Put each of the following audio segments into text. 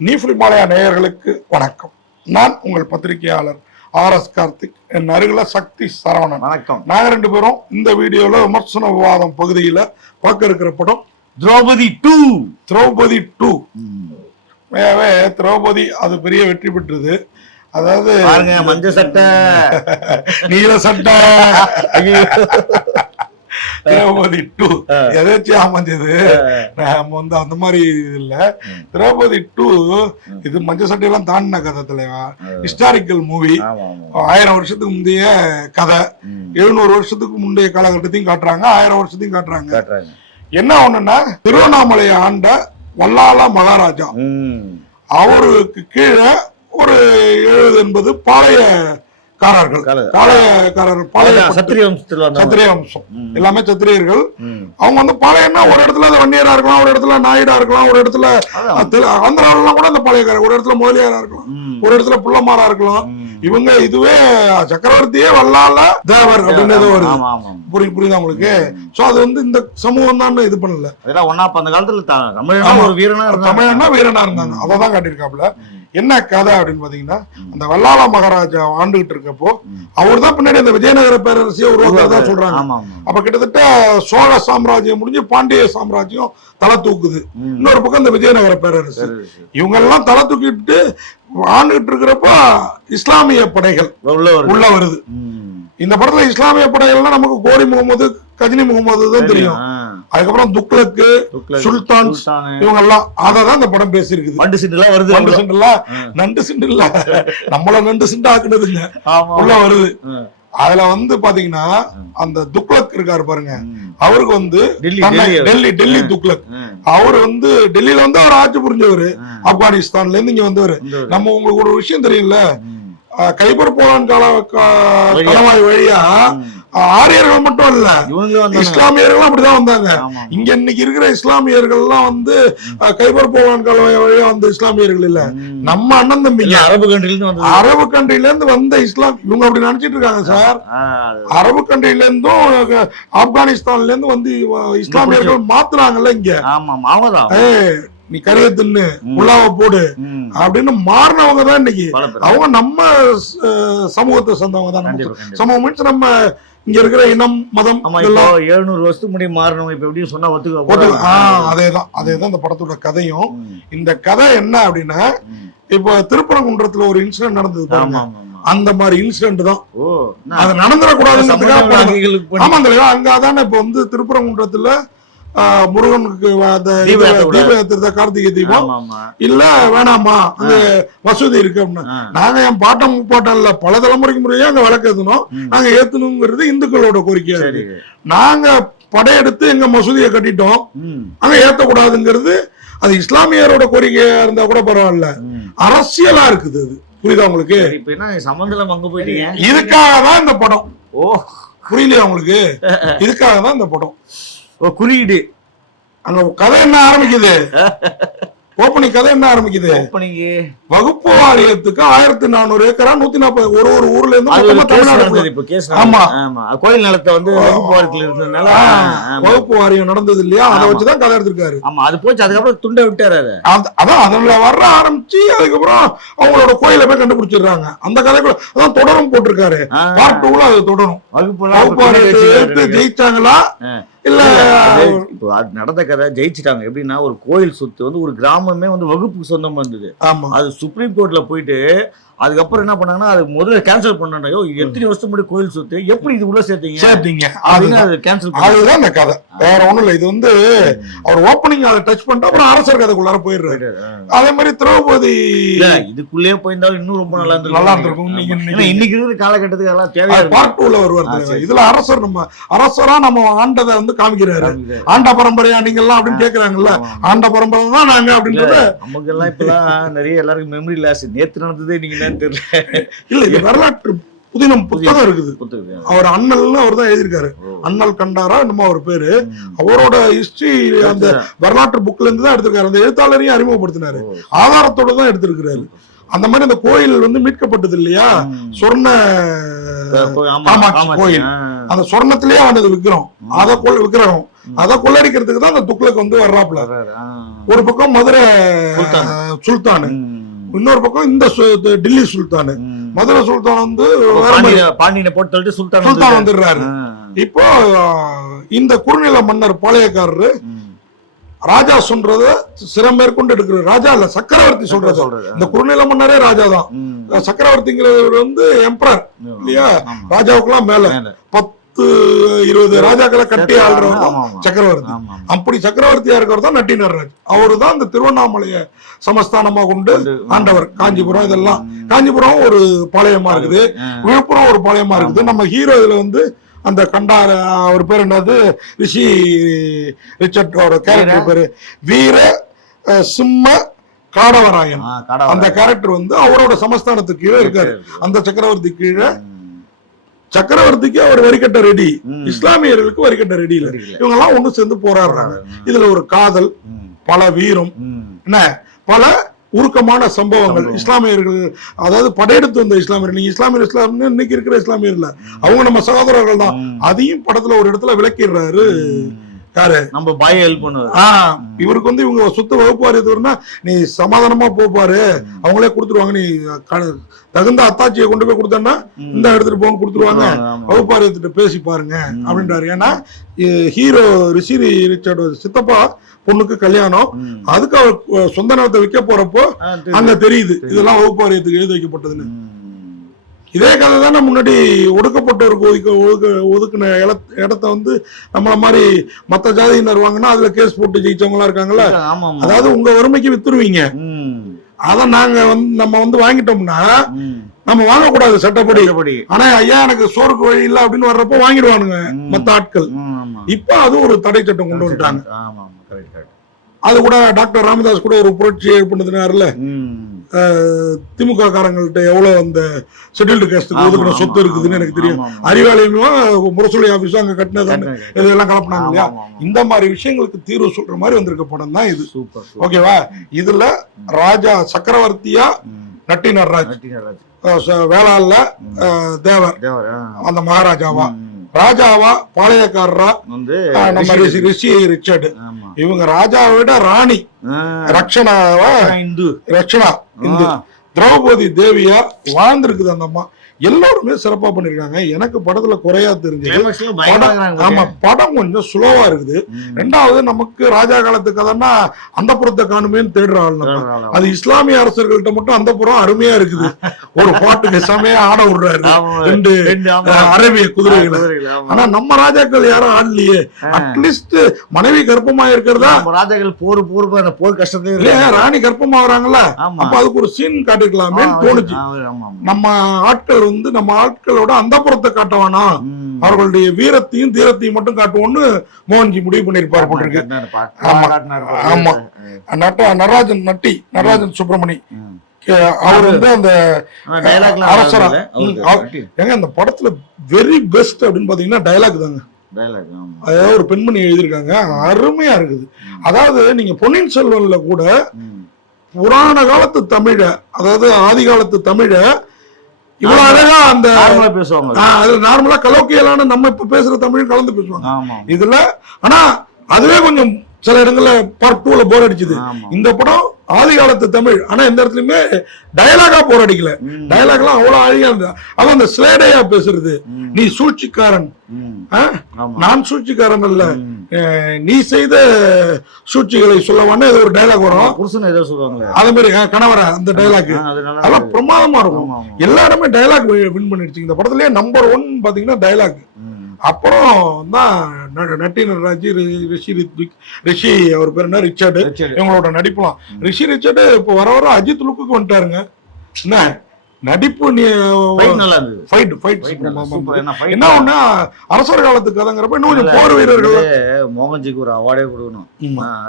நீஃப்ரிமாலயா நேயர்களுக்கு வணக்கம். நான் உங்கள் பத்திரிகையாளர் ஆர் எஸ் கார்த்திக். என் அருகில சக்தி சரவணன். வணக்கம். நாங்க ரெண்டு பேரும் இந்த வீடியோல விமர்சன விவாதம் பகுதியில பார்க்க இருக்கிற படம் திரௌபதி டூ. திரௌபதி டூ. திரௌபதி அது பெரிய வெற்றி பெற்றது. அதாவது மஞ்ச சட்டை. நீல சட்டை. திரௌபதி டூ எதாச்சும் அமைஞ்சது? வந்து அந்த மாதிரி இது இல்ல. திரௌபதி டூ இது மஞ்சள் சட்டையெல்லாம் தாண்டின கதை தலைவா? Historical movie. ஆயிரம் வருஷத்துக்கு முந்தைய கதை. எழுநூறு வருஷத்துக்கு முந்தைய காலகட்டத்தையும் காட்டுறாங்க. ஆயிரம் வருஷத்தையும் காட்டுறாங்க. என்ன ஒண்ணுன்னா திருவண்ணாமலையை ஆண்ட வல்லால மகாராஜா. அவருக்கு கீழே ஒரு எழுபது எண்பது பாளையக்காரர்கள் கால- பாளையக்காரர்கள் பாளைய சத்திரிய. சத்திரிய வம்சம். எல்லாமே சத்திரியர்கள். அவங்க வந்து பாளையம்னா ஒரு இடத்துல வன்னியரா இருக்கலாம் ஒரு இடத்துல நாயுடா இருக்கலாம் ஒரு இடத்துல ஆந்திராவிலாம் கூட அந்த பாளையக்காரர் ஒரு இடத்துல முதலியாரா இருக்கலாம் ஒரு இடத்துல புள்ளமாரா இருக்கலாம். இவங்க இதுவே சக்கரவர்த்தியே வல்லால தேவர் அப்படின்னு வருது. புரியுது புரியுதா உங்களுக்கு? சோ அது வந்து இந்த சமூகம் தான் இது பண்ணல. அப்ப அந்த காலத்துல த- தமிழனா ஆமா. ஒரு வீரனா இருந்தாங்க. தமிழன்னா வீரனா இருந்தாங்க. அதை தான் காட்டியிருக்காப்புல என்ன கதை அப்படின்னு பாத்தீங்கன்னா அந்த வல்லால மகாராஜா ஆண்டுகிட்டு இருக்கப்போ. அவர் தான் பின்னாடி அந்த விஜயநகர பேரரசியை உருவாக்குறதா சொல்றாங்க. அப்ப கிட்டத்தட்ட சோழ சாம்ராஜ்யம் முடிஞ்சு பாண்டிய சாம்ராஜ்யம் தலை தூக்குது. இன்னொரு பக்கம் இந்த விஜயநகர பேரரசு. இவங்க எல்லாம் தலை தூக்கிட்டு ஆண்டுகிட்டு இருக்கிறப்ப இஸ்லாமிய படைகள் உள்ள வருது. இந்த படத்துல இஸ்லாமிய படைகள்லாம் நமக்கு கோரி முகமது கஜினி முகமது தான் தெரியும். அதுக்கப்புறம் துக்ளக்கு துக்ளக், சுல்தான். இவங்க எல்லாம் அதை தான் இந்த படம் பேசியிருக்குது வண்டு சீட்டுலாம் வருது. சிண்டுல ஆ. நண்டு சிண்டு இல்ல நம்மள நண்டு சிண்டு ஆக்குனதுங்க. உள்ள வருது. அதுல வந்து பாத்தீங்கன்னா அந்த துக்ளக் இருக்காரு பாருங்க. அவருக்கு வந்து டெல்லி, டெல்லி. துக்ளக். அவர் வந்து டெல்லியில வந்து அவர் ஆட்சி புரிஞ்சவர். ஆப்கானிஸ்தான்ல இருந்து இங்க வந்தவர் நம்ம உங்களுக்கு ஒரு விஷயம். அஹ், கைபர் போலான் கால கா- வழியா. கணவாய் ஆரியர்கள் மட்டும் இல்ல. இஸ்லாமியர்களும் அப்படிதான் வந்தாங்க. இங்க இன்னைக்கு இருக்கிற இஸ்லாமியர்கள் எல்லாம் வந்து கைபர் போலான் காலவாய் வழியா வந்த இஸ்லாமியர்கள் இல்ல. நம்ம அண்ணன் தம்பிங்க. அரபு கண்ட்ரில அரபு கண்ட்ரில இருந்து வந்த இஸ்லாம் இவங்க அப்படி நினைச்சிட்டு இருக்காங்க சார். அரபு கண்ட்ரில இருந்தும் ஆப்கானிஸ்தான்ல இருந்து வந்து இஸ்லாமியர்கள் மாத்துறாங்கல்ல இங்க. நீ கரையை தின்னு. உள்ளாவ போடு. அப்படின்னு மாறினவங்க தான் இன்னைக்கு. அவங்க நம்ம சமூகத்தை சேர்ந்தவங்க தான் நம்ம. சமூகம் மீன்ஸ் நம்ம இங்க இருக்கிற இனம் மதம் எழுநூறு வருஷத்துக்கு முன்னாடி மாறணும் இப்ப எப்படியும் சொன்னா ஒத்துக்க. அதேதான் அதேதான் இந்த படத்தோட கதையும் இந்த கதை என்ன அப்படின்னா. இப்போ திருப்பரங்குன்றத்துல ஒரு இன்சிடென்ட் நடந்தது பாருங்க. அந்த மாதிரி இன்சிடென்ட் தான்? அது நடந்துடக்கூடாதுங்கிறதுக்காக ஆமா தலைவா அங்க இப்ப வந்து திருப்பரங்குன்றத்துல முருகனுக்கு அந்த ஏத்துறத கார்த்திகை தீபம். இல்ல வேணாமா அங்க வசதி இருக்கு அப்படின்னா. நாங்க என் பாட்டம் முப்பாட்டம் இல்ல பல தலைமுறைக்கு முறையா அங்க விளக்கு ஏத்தணும். நாங்க ஏத்தணுங்கிறது இந்துக்களோட கோரிக்கையா இருக்கு நாங்க படையெடுத்து எங்க மசூதியை கட்டிட்டோம். அங்க ஏத்தக்கூடாதுங்கிறது அது இஸ்லாமியரோட கோரிக்கையா இருந்தா கூட பரவாயில்ல. அரசியலா இருக்குது அது. புரியுதா உங்களுக்கு? இதுக்காக தான் இந்த படம். ஓ. புரியலையா உங்களுக்கு? இதுக்காக தான் இந்த படம். குறியீடு. அங்க கதை என்ன ஆரம்பிக்குது? ஓப்பனிங் கதை என்ன ஆரம்பிக்குது? வகுப்பு வாரியத்துக்கு ஆயிரத்தி நானூறு ஏக்கரா நூத்தி நாற்பது ஒரு ஒரு ஊர்ல இருந்து ஆமா. கோயில் நிலத்தை வந்து வகுப்பு வாரத்துல இருந்ததுனால. வகுப்பு வாரியம் நடந்தது இல்லையா? அதை. வச்சுதான் கதை எடுத்திருக்காரு. ஆமா. அது போச்சு. அதுக்கப்புறம் துண்டை விட்டாரு அதை. அந்த- அதான் அதுல வர்ற ஆரம்பிச்சு அதுக்கப்புறம் அவங்களோட கோயில போய் கண்டுபிடிச்சிடுறாங்க. அந்த கதைக்குள்ள அதான் தொடரும் போட்டிருக்காரு. பார்ட் டூல அது தொடரும். வகுப்பு பின்னாடி வாரியத்தை. ஜெயிச்சாங்களா? இப்போ அது நடந்த கதை ஜெயிச்சிட்டாங்க. எப்படின்னா ஒரு கோயில் சொத்து வந்து ஒரு கிராமமே வந்து வகுப்புக்கு சொந்தமா இருந்தது. ஆமா. அது சுப்ரீம் கோர்ட்ல போயிட்டு அதுக்கப்புறம் என்ன பண்ணாங்கன்னா அது முதல்ல கேன்சல் பண்ணாங்க ஐயோ எத்தனை வருஷம் முன்னாடி கோயில் சொத்து எப்படி இது உள்ள சேர்த்தீங்க? சேர்த்தீங்க. அப்படின்னு அது கேன்சல் அதுதான் இந்த கதை. வேற ஒண்ணும் இல்ல. இது வந்து அவர் ஓப்பனிங் அதை டச் பண்ணிட்டு அப்புறம் அரசர் கதைக்குள்ளார போயிடுறாரு. அதே மாதிரி திரௌபதி இதுக்குள்ளேயே போயிருந்தாலும் இன்னும் ரொம்ப நல்லா இருந்திருக்கும். நல்லா இருந்திருக்கும். இன்னைக்கு- இருக்கிற காலகட்டத்துக்கு எல்லாம் இருக்கு. பார்ட் டூல வருவார். இதுல அரசர் நம்ம அரசரா நம்ம ஆண்டதை வந்து காமிக்கிறாரு. ஆண்ட பரம்பரையா நீங்க எல்லாம் அப்படின்னு கேக்குறாங்கல்ல. ஆண்ட பரம்பரை தான் நாங்க அப்படின்றத நமக்கு எல்லாம் இப்பெல்லாம் நிறைய எல்லாருக்கும் மெமரி லாஸ் நேத்து நடந்ததே நீங்க தெரியல இல்ல இது வரலாற்று புதினம் புத்தகம் இருக்குது. அவர் அண்ணல்னு அவர் தான் எழுதியிருக்காரு. அண்ணல் கண்டாரா என்னமோ அவர் பேரு. அவரோட ஹிஸ்டரி அந்த வரலாற்று புக்ல இருந்து தான் எடுத்திருக்காரு அந்த எழுத்தாளரையும் அறிமுகப்படுத்தினாரு. ஆதாரத்தோட தான் எடுத்திருக்கிறாரு அந்த மாதிரி அந்த கோயில் வந்து மீட்கப்பட்டது இல்லையா. சொர்ண காமாட்சி. கோயில். அந்த சொர்ணத்திலேயே வந்தது விக்கிரம் அத கொள் விக்கிரகம் அதை கொள்ளடிக்கிறதுக்கு தான் அந்த துக்ளக் வந்து வர்றாப்ல. ஒரு பக்கம் மதுரை சுல்தான். இன்னொரு பக்கம் இந்த டில்லி சுல்தானு. மதுரை சுல்தான் வந்து பாண்டியனை போட்டு தள்ளிட்டு சுல்தான் சுல்தான். வந்துடுறாரு. இப்போ இந்த குறுநில மன்னர் பாளையக்காரரு. ராஜா சொல்றத சிரம் மேற்கொண்டு எடுக்கிற ராஜா இல்ல சக்கரவர்த்தி சொல்றது. இந்த குறுநில மன்னரே ராஜா தான். சக்கரவர்த்திங்கிறவர் வந்து எம்பரர் இல்லையா ஆமா. ராஜாவுக்குலாம் மேல மேல. பத்து இருபது ராஜாக்களை கட்டி ஆமா. சக்கரவர்த்தி. அப்படி சக்கரவர்த்தியா இருக்கிறவர் தான் நட்டி நடராஜ் அவரு தான் இந்த திருவண்ணாமலையை சமஸ்தானமா கொண்டு ஆண்டவர். காஞ்சிபுரம் இதெல்லாம். காஞ்சிபுரம் ஒரு பாளையமா இருக்குது. விழுப்புரம் ஒரு பாளையமா இருக்குது. நம்ம ஹீரோ இதுல வந்து அந்த கண்டார அவர் பேர் என்னது? ரிஷி ரிச்சர்டோட கேரக்டர் பேரு. வீர சிம்ம காடவராயன். அந்த கேரக்டர் வந்து அவரோட சமஸ்தானத்துக்கு கீழே இருக்காரு. அந்த சக்கரவர்த்தி கீழே. சக்கரவர்த்திக்கு அவர் வரிக்கட்ட ரெடி. இஸ்லாமியர்களுக்கு வரிக்கட்ட ரெடி இல்ல. இவங்க எல்லாம் ஒண்ணு சேர்ந்து போராடுறாங்க இதுல ஒரு காதல். பல வீரம். என்ன பல உருக்கமான சம்பவங்கள். இஸ்லாமியர்கள் அதாவது படையெடுத்து வந்த இஸ்லாமியர் நீங்க இஸ்லாமியர் இஸ்லாம்னு இன்னைக்கு இருக்கிற இஸ்லாமியர் இல்ல அவங்க நம்ம சகோதரர்கள் தான். அதையும் படத்துல ஒரு இடத்துல விளக்கிடுறாரு. யாரு நம்ம பாய ஹெல்ப் பண்ணுவாரு இவருக்கு வந்து இவங்க சொத்து வகுப்பு வாரியத்துனா நீ சமாதானமா போப்பாரு அவங்களே கொடுத்துருவாங்க நீ தகுந்த அத்தாட்சியை கொண்டு போய் கொடுத்தேன்னா. இந்த எடுத்துட்டு போங்க கொடுத்துருவாங்க ஆமா. வகுப்பாரியத்திட்ட பேசி பாருங்க. அப்படின்றாரு ஏன்னா ஹீரோ ரிஷி ரிச்சர்ட் சித்தப்பா பொண்ணுக்கு கல்யாணம். அதுக்கு அவர் சொந்த நிலத்தை விற்க போறப்போ. அங்க தெரியுது. இதெல்லாம் வகுப்பாரியத்துக்கு எழுதி வைக்கப்பட்டதுன்னு. இதே கதை தானே முன்னாடி ஒடுக்கப்பட்டவருக்கு ஒதுக்க ஒதுக்க ஒதுக்குன இடத்த வந்து நம்மள மாதிரி மத்த ஜாதியினர் வாங்கினா அதுல கேஸ் போட்டு ஜெயிச்சவங்களா இருக்காங்கல்ல. அதாவது உங்க வறுமைக்கு வித்துருவீங்க. அத நாங்க வந்து நம்ம வந்து வாங்கிட்டோம்னா. நம்ம வாங்கக்கூடாது சட்டப்படி. ஆனா ஐயா எனக்கு சோறுக்கு வழி இல்ல அப்படின்னு வர்றப்போ வாங்கிடுவானுங்க. மத்த ஆட்கள். இப்ப அது ஒரு தடை சட்டம் கொண்டு வந்துட்டாங்க. அது கூட டாக்டர் ராமதாஸ் கூட ஒரு புரட்சி ஏற்படுத்தினார்ல. திமுக காரங்கள்ட்ட எவ்வளவு அந்த ஷெட்யூல்டு ஒதுக்குன ஆமா, சொத்து இருக்குதுன்னு எனக்கு தெரியும். அறிவாலயமும் முரசொலி ஆபீஸும் அங்க correct. இதெல்லாம் கலப்பினாங்க இல்லையா. இந்த மாதிரி விஷயங்களுக்கு தீர்வு சொல்ற மாதிரி வந்திருக்க படம் தான் இது. ஓகேவா இதுல ராஜா சக்கரவர்த்தியா. நட்டி நடராஜ் வேளாள்ல தேவர். அந்த மகாராஜாவா. ராஜாவா பாளையக்காரரா வந்து ரிஷி. ரிச்சர்டு. இவங்க ராஜாவை விட ராணி. ரக்ஷனாவா இந்து ரக்ஷனா இந்த. திரௌபதி தேவியா வாழ்ந்திருக்குது அந்த அம்மா எல்லாருமே சிறப்பா பண்ணிருக்காங்க எனக்கு படத்துல குறையா தெரிஞ்சது ஆமா? படம் கொஞ்சம் ஸ்லோவா இருக்குது. ரெண்டாவது நமக்கு ராஜா காலத்து கதைன்னா அந்த புறத்தை காணுமேன்னு தேடுற ஆள் நம்ம ஆமா, அது இஸ்லாமிய அரசர்கள்ட்ட மட்டும் அந்த புறம் அருமையா இருக்குது ஒரு பாட்டுக்கு செமையா ஆட விடுறாரு. ரெண்டு அரேபிய குதிரைகளை. ஆனா நம்ம ராஜாக்கள் யாரும் ஆடலையே. அட்லீஸ்ட் மனைவி கர்ப்பமா இருக்கிறதா நம்ம ராஜாக்கள் போர் போர் போர் கஷ்டத்தையும் ராணி கர்ப்பமா வராங்கல்ல. அப்ப அதுக்கு ஒரு சீன் காட்டிக்கலாமே தோணுச்சு. நம்ம ஆட்கள் வந்து நம்ம ஆட்களோட அந்த புறத்தை காட்ட வேணாம் ம். அவர்களுடைய வீரத்தையும் தீரத்தையும் மட்டும் காட்டுவோம்னு மோகன்ஜி முடிவு பண்ணிருப்பாரு போட்டிருக்கு ஆமா. நட்ட நடராஜன் நட்டி நடராஜன் சுப்பிரமணி. அவர் வந்து அந்த அரசரா. ஏங்க அந்த படத்துல வெரி பெஸ்ட் அப்படின்னு பாத்தீங்கன்னா டயலாக் தாங்க. அதாவது ஒரு பெண்மணி எழுதியிருக்காங்க. அருமையா இருக்குது. அதாவது நீங்க பொன்னியின் செல்வன்ல கூட. புராண காலத்து தமிழ அதாவது ஆதி காலத்து தமிழ இவ்வளவு அழகா அந்த பேசுவாங்க நார்மலா கலோக்கியலான நம்ம இப்ப பேசுற தமிழ் கலந்து பேசுவாங்க. இதுல ஆனா அதுவே கொஞ்சம் சில இடங்கள்ல பார்ட் டூல போர் அடிச்சுது. இந்த படம் ஆதி காலத்து தமிழ். ஆனா எந்த இடத்துலயுமே டயலாகா போர் அடிக்கல. ம். டயலாக் எல்லாம் அவ்வளவு அழகா இருந்தது. அவன் அந்த ஸ்லேடையா பேசுறது. நீ சூழ்ச்சிக்காரன். நான் சூழ்ச்சிக்காரன் அல்ல. நீ செய்த சூழ்ச்சிகளை சொல்லவான்னு ஒரு டயலாக் வரும். புருஷன் ஏதோ சொல்லுவாங்களே. அதே மாதிரி கணவர அந்த நல்லா அதெல்லாம். பிரமாதமா இருக்கும். ஆமா, ஆமா. எல்லா இடமே டயலாக் வின் பண்ணிடுச்சு. இந்த படத்துலயே நம்பர் ஒன் பாத்தீங்கன்னா டயலாக் ம். அப்புறம் தான் நட்டி நடராஜ் ரிஷி ரித்விக் ரிஷி அவர் பேர் என்ன? ரிச்சர்டு. இவங்களோட நடிப்புலாம் ரிஷி ரிச்சர்டு இப்போ வர வர அஜித் லுக்குக்கு வந்துட்டாருங்க. என்ன? நடிப்பு என்ன ஒண்ணா? அரசர் காலத்து கதைங்கிறப்ப இன்னும் கொஞ்சம் போர் வீரர்கள். மோகன்ஜிக்கு ஒரு அவார்டே கொடுக்கணும்.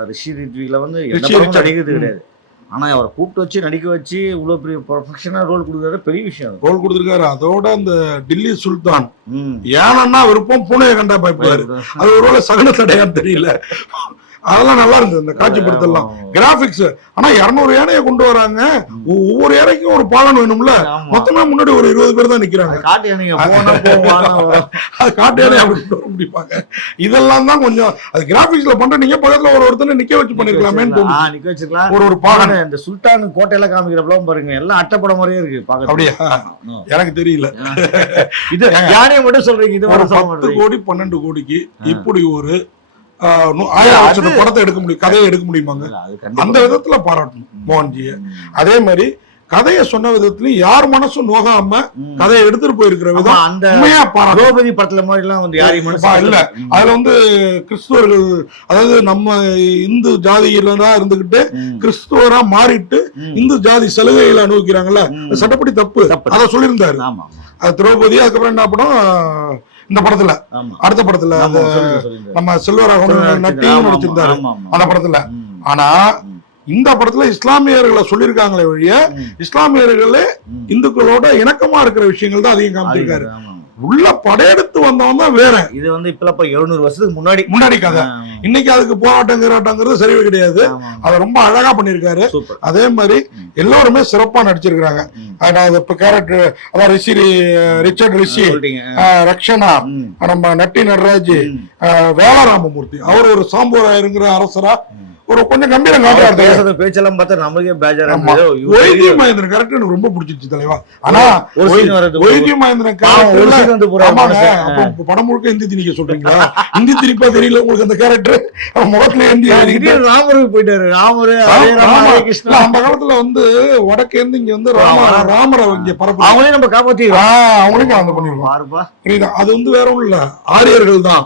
ரிஷி ரித்விக்ல வந்து ரிஷி. நடிக்கிறது. கிடையாது. ஆனா அவரை கூப்பிட்டு வச்சு நடிக்க வச்சு இவ்வளவு பெரிய ப்ரொஃபஷனல் ரோல் கொடுக்குறது பெரிய விஷயம். ரோல் கொடுத்துருக்காரு. அதோட அந்த டில்லி சுல்தான். ம். யானன்னா விருப்பம் பூனையை கண்டா பயப்படுவாரு. அது ஒருவேளை சகன தடையான்னு தெரியல. அதெல்லாம் நல்லா இருந்தது இந்த காட்சிப்படுத்தலாம் கிராபிக்ஸ் ஆனா இருநூறு யானையை கொண்டு வராங்க. ஒவ்வொரு யானைக்கும் ஒரு பாலன் வேணும்ல. மொத்தமா முன்னாடி ஒரு இருபது பேர் தான் நிக்கிறாங்க. காட்டு யானை அப்படி முடிப்பாங்க. இதெல்லாம் தான் கொஞ்சம் அது கிராபிக்ஸ்ல பண்ற நீங்க பக்கத்துல ஒரு ஒருத்தனை நிக்க வச்சு தோணுது நிக்க வச்சிருக்கலாம் ஒரு ஒரு பாலன் இந்த சுல்தான் கோட்டையெல்லாம் காமிக்கிறப்பலாம் பாருங்க எல்லாம் அட்டைப்படம் மாதிரியே இருக்கு அப்படியா? எனக்கு தெரியல. இது யானையை மட்டும் சொல்றீங்க இது ஒரு பத்து கோடி பன்னெண்டு கோடிக்கு இப்படி ஒரு ஆயிரம் வருஷத்து படத்தை எடுக்க முடியும் கதையை எடுக்க முடியுமாங்க? அந்த விதத்துல பாராட்டணும் மோகன்ஜியை. அதே மாதிரி கதையை சொன்ன விதத்துலயும் யார் மனசும் நோகாம. கதையை எடுத்துட்டு போயிருக்கிற விதம் அந்த உண்மையா திரௌபதி படத்துல மாதிரி எல்லாம் வந்து யாரையும் இல்ல. அதுல வந்து கிறிஸ்துவர்கள் அதாவது நம்ம இந்து ஜாதியில தான் இருந்துகிட்டு. கிறிஸ்துவரா மாறிட்டு. இந்து ஜாதி சலுகைகளை அனுபவிக்கிறாங்கல்ல சட்டப்படி தப்பு. அத சொல்லியிருந்தாரு. அது திரௌபதி அதுக்கப்புறம் என்ன படம்? இந்த படத்துல அடுத்த படத்துல. நம்ம செல்வராகவன் நட்டியும் நடிச்சிருந்தாரு. அந்த படத்துல. ஆனா இந்த படத்துல இஸ்லாமியர்களை சொல்லியிருக்காங்களே வழிய ம். இஸ்லாமியர்களே. இந்துக்களோட இணக்கமா இருக்கிற விஷயங்கள் தான் அதிகம் காமிச்சிருக்காரு. உள்ள படையெடுத்து வந்தவன் தான் வேற இது வந்து இப்ப எழுநூறு வருஷத்துக்கு முன்னாடி முன்னாடி கதை. இன்னைக்கு அதுக்கு போராட்டம் கிராட்டங்கிறது சரிவே கிடையாது. அதை ரொம்ப அழகா பண்ணியிருக்காரு சூப்பர் அதே மாதிரி. எல்லாருமே சிறப்பா நடிச்சிருக்காங்க ம். அதாவது இப்ப கேரக்டர் அதான் ரிஷி ரிச்சர்ட் ரிஷி ரக்ஷனா. நம்ம நட்டி நடராஜ் வேலராமமூர்த்தி அவர் ஒரு சாம்பூராயிருங்கிற அரசரா. ஒரு கொஞ்சம் கம்பீரம் காட்டுறாரு பேச்செல்லாம் பார்த்தா நமக்கே பேஜாரா வைத்திய மகேந்திரன் கரெக்ட் எனக்கு ரொம்ப பிடிச்சிருச்சு தலைவா. ஆனா. வைத்திய மகேந்திரன் படம் முழுக்க ஹிந்தி திணிக்க சொல்றீங்களா? ஹிந்தி திணிப்பா தெரியல உங்களுக்கு அந்த கேரக்டர் முகத்துல திடீர்னு ராமருக்கு போயிட்டாரு. ராமரு கிருஷ்ணா. அந்த காலத்துல வந்து வடக்கே இருந்து இங்க வந்து ராம. ராமரை இங்க பரப்பு. அவங்களே நம்ம காப்பாத்தி அவங்களுக்கு அந்த பண்ணிருக்கோம் அது வந்து வேற ஒண்ணும் இல்ல. ஆரியர்கள் தான்.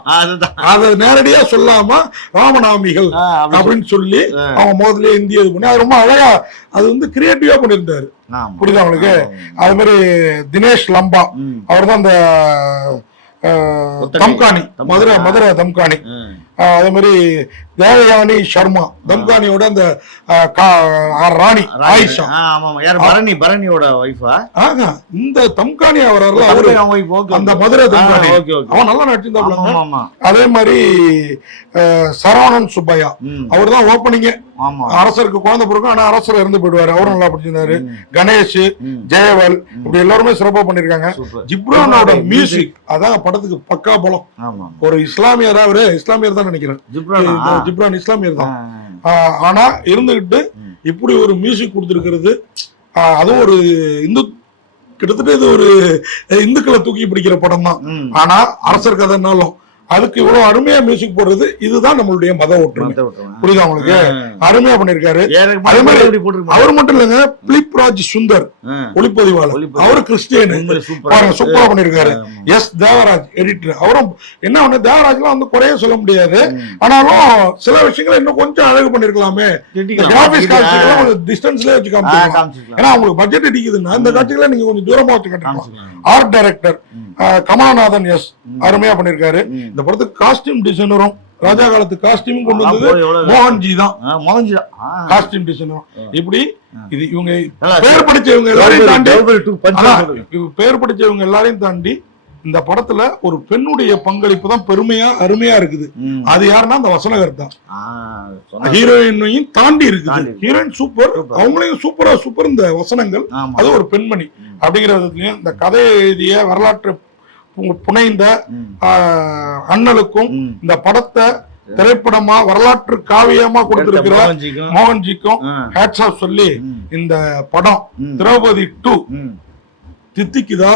அத நேரடியா சொல்லாம ராமநாமிகள் அப்படின்னு சொல்லி. அவங்க முதல்ல இந்தி இது பண்ணி அது ரொம்ப அழகா அது வந்து கிரியேட்டிவா பண்ணியிருந்தாரு. புரியுதா ஆமா. அது மாதிரி தினேஷ் லம்பா. அவர் தான் அந்த தம்கானி. மதுரை மதுரை. அஹ், அதே மாதிரி தேவயானி சர்மா தம்கானியோட அந்த ராணி ஆயிஷா. பரணி பரணியோட ஒய்ஃபா இந்த தம்கானி அவரால் அவரு. அந்த மதுரை தம்கானி. அவன் நல்லா ஆமா அதே மாதிரி சரவணன் சுப்பையா. அவர் தான் ஓப்பனிங்க அரசருக்கு குழந்தை பிறக்கும் ஆனா அரசர் இறந்து போயிடுவாரு. அவரும் நல்லா பிடிச்சிருந்தாரு. கணேஷ். ஜெயவல் இப்படி எல்லாருமே சிறப்பா பண்ணிருக்காங்க. ஜிப்ரானோட மியூசிக் அதான் படத்துக்கு பக்கா பலம். ஒரு இஸ்லாமியரா அவரு இஸ்லாமியர் தான் நினைக்கிறேன். ஜிப்ரானா? இஸ்லாமியர் தான். ஆனா இருந்துகிட்டு. இப்படி ஒரு மியூசிக் கொடுத்துருக்கிறது அதுவும் ஒரு இந்து கிட்டத்தட்ட இது ஒரு இந்துக்களை தூக்கி பிடிக்கிற படம் தான். ஆனா அரசர் கதைனாலும் அதுக்கு இவ்வளவு அருமையா மியூசிக் போடுறது இதுதான் நம்மளுடைய மத ஒற்றுமை. புரியுதா உங்களுக்கு. அருமையா பண்ணிருக்காரு அதே மாதிரி? அவர் மட்டும் இல்லைங்க பிலிப் ராஜ் சுந்தர். ஒளிப்பதிவாளர் ஒளிப்பதிவு. அவரு கிறிஸ்டியன் பாருங்க சூப்பரா பண்ணிருக்காரு. எஸ் தேவராஜ் எடிட்டர் அவரும் என்ன ஒண்ணு தேவராஜ்லாம் வந்து குறைய சொல்ல முடியாது. ஆனாலும் சில விஷயங்களை இன்னும் கொஞ்சம் அழகு பண்ணிருக்கலாமே. கிராபிக்ஸ். காட்சிகளை கொஞ்சம் டிஸ்டன்ஸ்லயே வச்சு காமிச்சிருக்கலாம். ஏன்னா உங்களுக்கு பட்ஜெட் அடிக்குதுன்னா இந்த காட்சிகளை நீங்க கொஞ்சம் தூரமா வச்சு காமிச்சிக்கலாம். Art director. கமலநாதன் எஸ். அருமையா பண்ணிருக்காரு. இந்த படத்துக்கு காஸ்டியூம் டிசைனரும் ராஜா காலத்து காஸ்டியூம் கொண்டு வந்தது மோகன்ஜி தான் ஆ, மோகன்ஜிதான். ஆ. காஸ்டியூம் டிசைனரும். இப்படி. இது இவங்க பேர் படிச்சவங்க எல்லாரையும் தாண்டி பேர் படிச்சவங்க எல்லாரையும் தாண்டி இந்த படத்துல ஒரு பெண்ணுடைய பங்களிப்பு தான் பெருமையா அருமையா இருக்குது. அது யாருன்னா அந்த வசனகர் தான் ஹீரோயினையும் தாண்டி இருக்குது. Heroine super. அவங்களையும் சூப்பரா சூப்பர் இந்த வசனங்கள். அது ஒரு பெண்மணி ம். அப்படிங்கிற விதத்துலயும் இந்த கதையை எழுதிய வரலாற்று புனைந்த அண்ணலுக்கும். இந்த படத்தை திரைப்படமா வரலாற்று காவியமா கொடுத்திருக்கிற மோகன்ஜிக்கும். ஹேட்ஸ் ஆஃப் சொல்லி. இந்த படம். திரௌபதி டூ. தித்திக்குதா.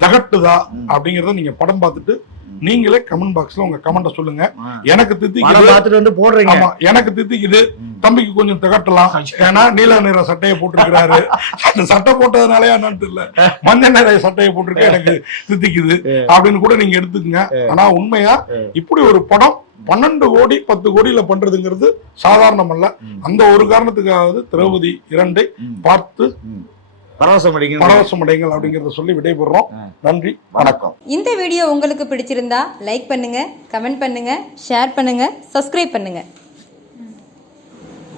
தகட்டுதா. அப்படிங்கறத நீங்க படம் பார்த்துட்டு நீங்களே கமெண்ட் பாக்ஸ்ல உங்க கமெண்ட சொல்லுங்க. எனக்கு தித்திக்குது. பார்த்துட்டு வந்து போடுறீங்க. ஆமா எனக்கு தித்திக்குது. தம்பிக்கு கொஞ்சம் திகட்டலாம். ஏன்னா நீல நிற சட்டையை போட்டிருக்கிறாரு. அந்த சட்டை போட்டதுனாலே என்னன்னு தெரியல. மஞ்சள் நிற சட்டையை போட்டிருக்க எனக்கு தித்திக்குது. அப்படின்னு கூட நீங்க எடுத்துக்கங்க. ஆனா உண்மையா இப்படி ஒரு படம் பன்னெண்டு கோடி பத்து கோடியில பண்றதுங்கிறது சாதாரணம் அல்ல. அந்த ஒரு காரணத்துக்காவது திரௌபதி இரண்டை. பார்த்து. பரவசம் அடிக்கணும் பரவசம் அடைங்கள் அப்படிங்கறத சொல்லி விடைபெறுறோம். ஆ. நன்றி வணக்கம். இந்த வீடியோ உங்களுக்கு பிடிச்சிருந்தா லைக் பண்ணுங்க கமெண்ட் பண்ணுங்க ஷேர் பண்ணுங்க சப்ஸ்கிரைப் பண்ணுங்க.